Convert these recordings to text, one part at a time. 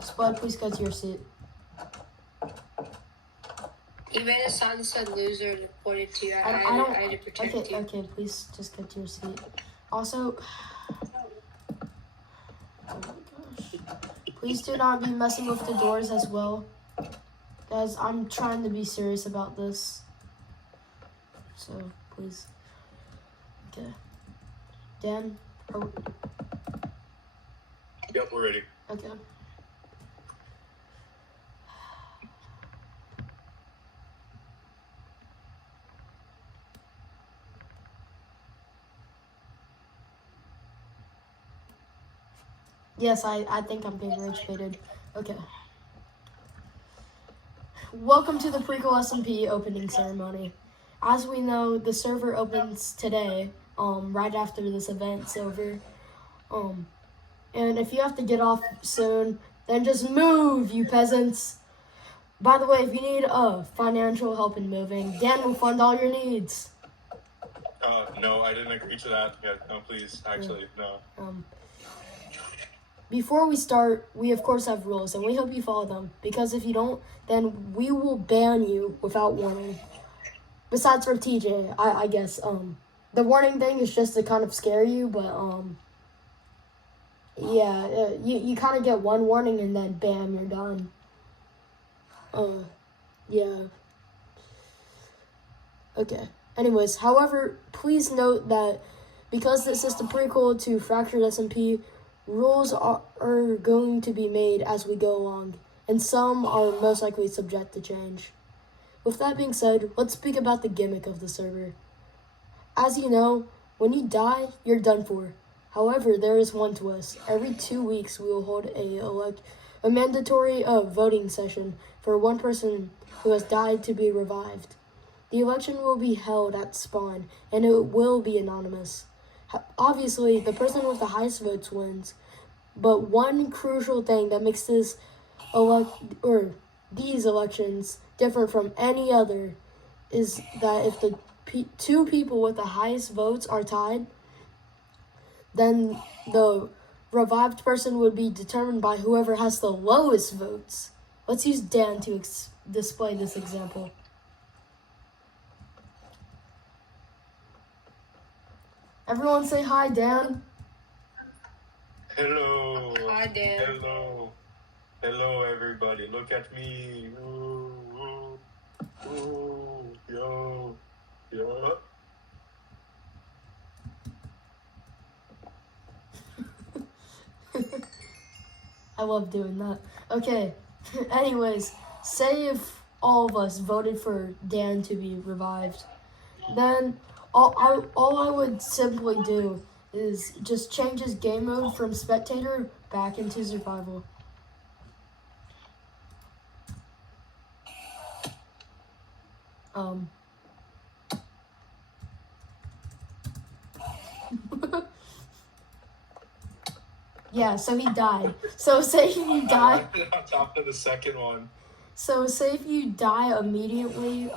Spud, please go to your seat. You made a sunset loser and reported to you. I had to protect you. Okay, please just get to your seat. Also, oh my gosh. Please do not be messing with the doors as well. Guys, I'm trying to be serious about this. So, please. Okay. Dan? Yep, we're ready. Okay. Yes, I think I'm being rage baited. Okay. Welcome to the Prequel Smp opening ceremony. As we know, the server opens today, right after this event's over. And if you have to get off soon, then just move, you peasants. By the way, if you need financial help in moving, Dan will fund all your needs. No, I didn't agree to that. Yeah, no, please, actually, no. Before we start, we of course have rules, and we hope you follow them. Because if you don't, then we will ban you without warning. Besides for TJ, I guess. The warning thing is just to kind of scare you, but yeah, you kind of get one warning and then bam, you're done. Yeah. Okay. Anyways, however, please note that because this is the prequel to Fractured SMP, rules are going to be made as we go along, and some are most likely subject to change. With that being said, let's speak about the gimmick of the server. As you know, when you die, you're done for. However, there is one twist. Every 2 weeks, we will hold a mandatory voting session for one person who has died to be revived. The election will be held at spawn, and it will be anonymous. Obviously, the person with the highest votes wins. But one crucial thing that makes these elections different from any other is that if the two people with the highest votes are tied, then the revived person would be determined by whoever has the lowest votes. Let's use Dan to display this example. Everyone say hi, Dan. Hello. Hi, Dan. Hello. Hello, everybody. Look at me. Ooh, ooh, ooh, yo, yo. I love doing that. Okay. Anyways, say if all of us voted for Dan to be revived, then all I would simply do is just change his game mode from spectator back into survival. Yeah, so he died. So say if you die On top of the second one. So say if you die immediately,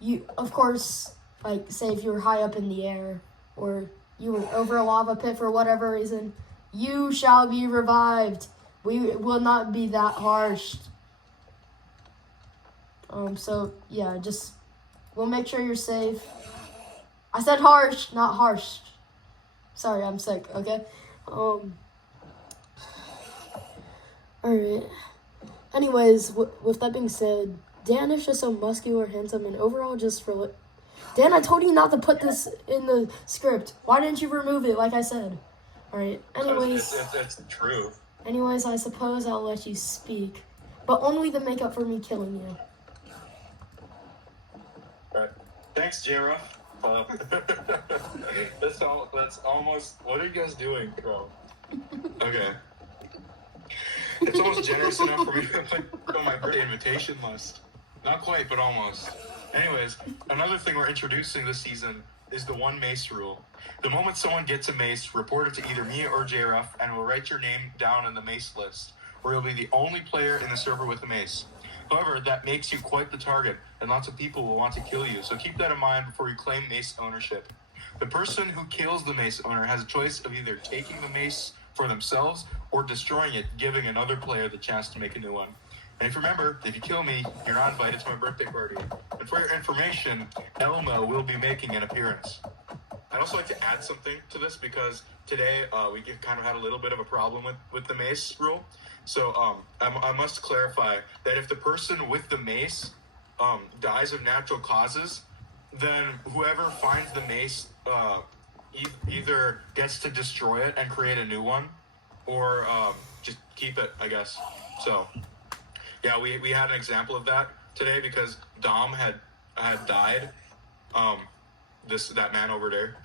you of course, like say if you were high up in the air or you were over a lava pit for whatever reason, you shall be revived. We will not be that harsh. So yeah, just we'll make sure you're safe. I said harsh, not harsh. Sorry, I'm sick, okay? Alright. Anyways, with that being said, Dan is just so muscular, handsome, and overall just for Dan, I told you not to put this in the script. Why didn't you remove it like I said? Alright, anyways. It's true. Anyways, I suppose I'll let you speak. But only to make up for me killing you. Alright. Thanks, J-Ruff. That's almost... What are you guys doing, bro? Okay. It's almost generous enough for me to put on my birthday invitation list. Not quite, but almost. Anyways, another thing we're introducing this season is the one mace rule. The moment someone gets a mace, report it to either me or J-Ruff, and we'll write your name down in the mace list, where you'll be the only player in the server with a mace. However, that makes you quite the target, and lots of people will want to kill you, so keep that in mind before you claim mace ownership. The person who kills the mace owner has a choice of either taking the mace for themselves or destroying it, giving another player the chance to make a new one. And if you remember, if you kill me, you're not invited to my birthday party. And for your information, Elmo will be making an appearance. I'd also like to add something to this because today we kind of had a little bit of a problem with the mace rule. So I must clarify that if the person with the mace dies of natural causes, then whoever finds the mace either gets to destroy it and create a new one, or just keep it, I guess. So yeah, we had an example of that today because Dom had died. That man over there.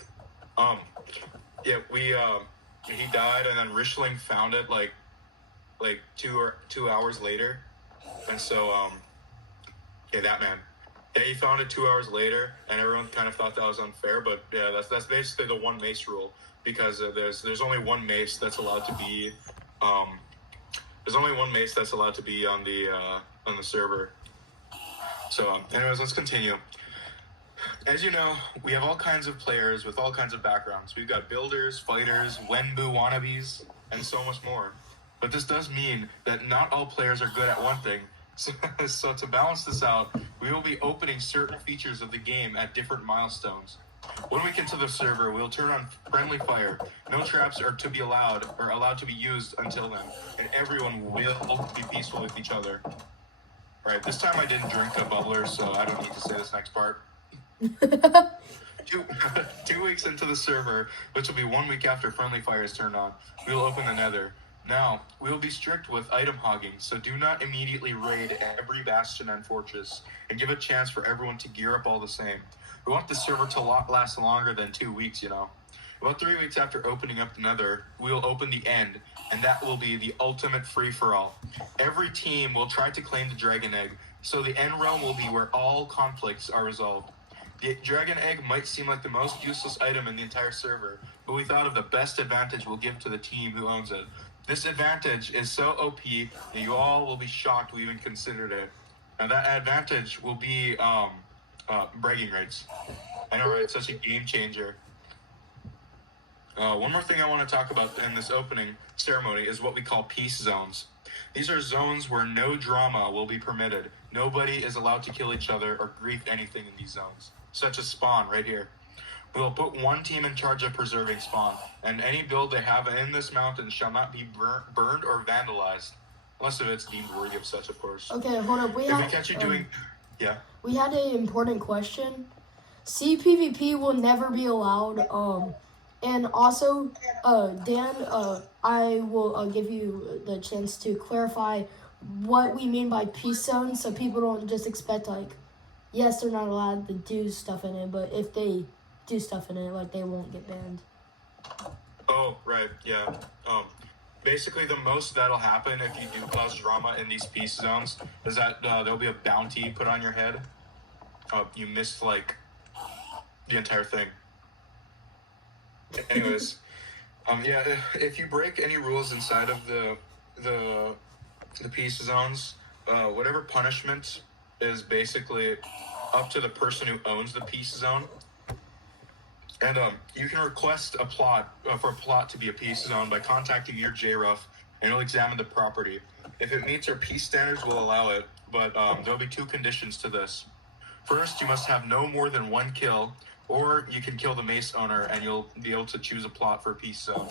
Yeah, he died, and then Rishling found it like 2 hours later, and so yeah, that man. Yeah, he found it 2 hours later, and everyone kind of thought that was unfair. But yeah, that's basically the one mace rule because there's only one mace that's allowed to be on the server. So anyways, let's continue. As you know, we have all kinds of players with all kinds of backgrounds. We've got builders, fighters, Wenbu wannabes, and so much more. But this does mean that not all players are good at one thing. So to balance this out, we will be opening certain features of the game at different milestones. When we get to the server, we'll turn on friendly fire. No traps are allowed to be used until then, and everyone will be peaceful with each other. Alright, this time I didn't drink a bubbler, so I don't need to say this next part. 2 weeks into the server, which will be 1 week after friendly fire is turned on, we will open the nether. Now, we will be strict with item hogging, so do not immediately raid every bastion and fortress, and give a chance for everyone to gear up all the same. We want the server to last longer than 2 weeks, you know. About 3 weeks after opening up the nether, we will open the end, and that will be the ultimate free-for-all. Every team will try to claim the dragon egg, so the end realm will be where all conflicts are resolved. The dragon egg might seem like the most useless item in the entire server, but we thought of the best advantage we'll give to the team who owns it. This advantage is so OP that you all will be shocked we even considered it. And that advantage will be bragging rights. I know, right? It's such a game changer. One more thing I want to talk about in this opening ceremony is what we call peace zones. These are zones where no drama will be permitted. Nobody is allowed to kill each other or grief anything in these zones, such as spawn right here. We will put one team in charge of preserving spawn, and any build they have in this mountain shall not be burned or vandalized, unless if it's deemed worthy of such, of course. Okay, hold up. We catch you doing, yeah. We had an important question. CPvP will never be allowed. And also, Dan, I will give you the chance to clarify what we mean by peace zone, so people don't just expect yes, they're not allowed to do stuff in it, but if they do stuff in it, they won't get banned. Oh, right, yeah. Basically, the most that'll happen if you do cause drama in these peace zones is that there'll be a bounty put on your head. You missed, the entire thing. Anyways, yeah, if you break any rules inside of the peace zones, whatever punishment is basically up to the person who owns the peace zone. And you can request a plot for a plot to be a peace zone by contacting your JRUF, and he'll examine the property. If it meets our peace standards, we'll allow it, but there'll be 2 conditions to this. First, you must have no more than 1 kill, or you can kill the mace owner, and you'll be able to choose a plot for a peace zone.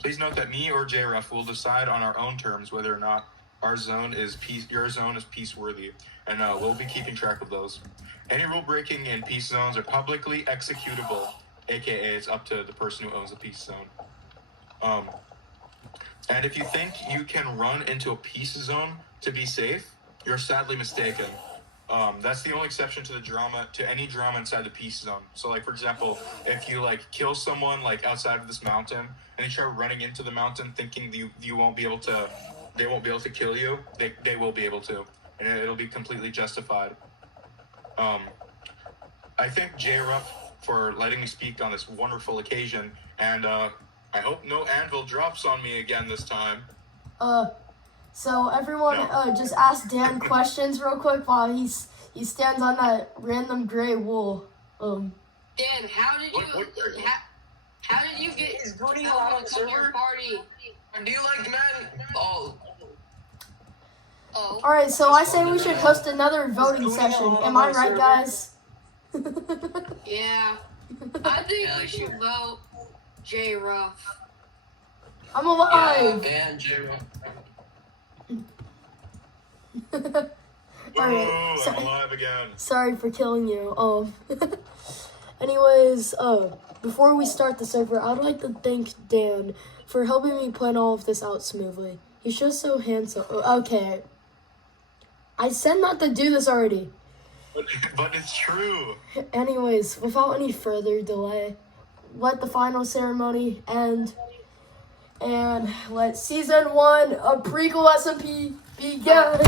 Please note that me or JRUF will decide on our own terms whether or not your zone is peace worthy, and we'll be keeping track of those. Any rule breaking in peace zones are publicly executable, aka it's up to the person who owns the peace zone. And if you think you can run into a peace zone to be safe, you're sadly mistaken. That's the only exception to any drama inside the peace zone. So, for example, if you kill someone outside of this mountain and they try running into the mountain thinking they won't be able to kill you, they will be able to, and it'll be completely justified. I thank JRUF for letting me speak on this wonderful occasion, and I hope no anvil drops on me again this time. So everyone, just ask Dan questions real quick while he stands on that random gray wool. Dan, how did you get Is Goody allowed on the server? your party? Do you like Madden Oh. Alright, so I say we should host another voting session. Am I right, guys? Yeah. I think we should vote J Ruff. I'm alive! Yeah, and J-Rock. Alright, I'm alive again. sorry for killing you. Anyways, before we start the server, I'd like to thank Dan for helping me plan all of this out smoothly. He's just so handsome. Okay. I said not to do this already. But it's true. Anyways, without any further delay, let the final ceremony end. And let Season 1 of Prequel Smp begin.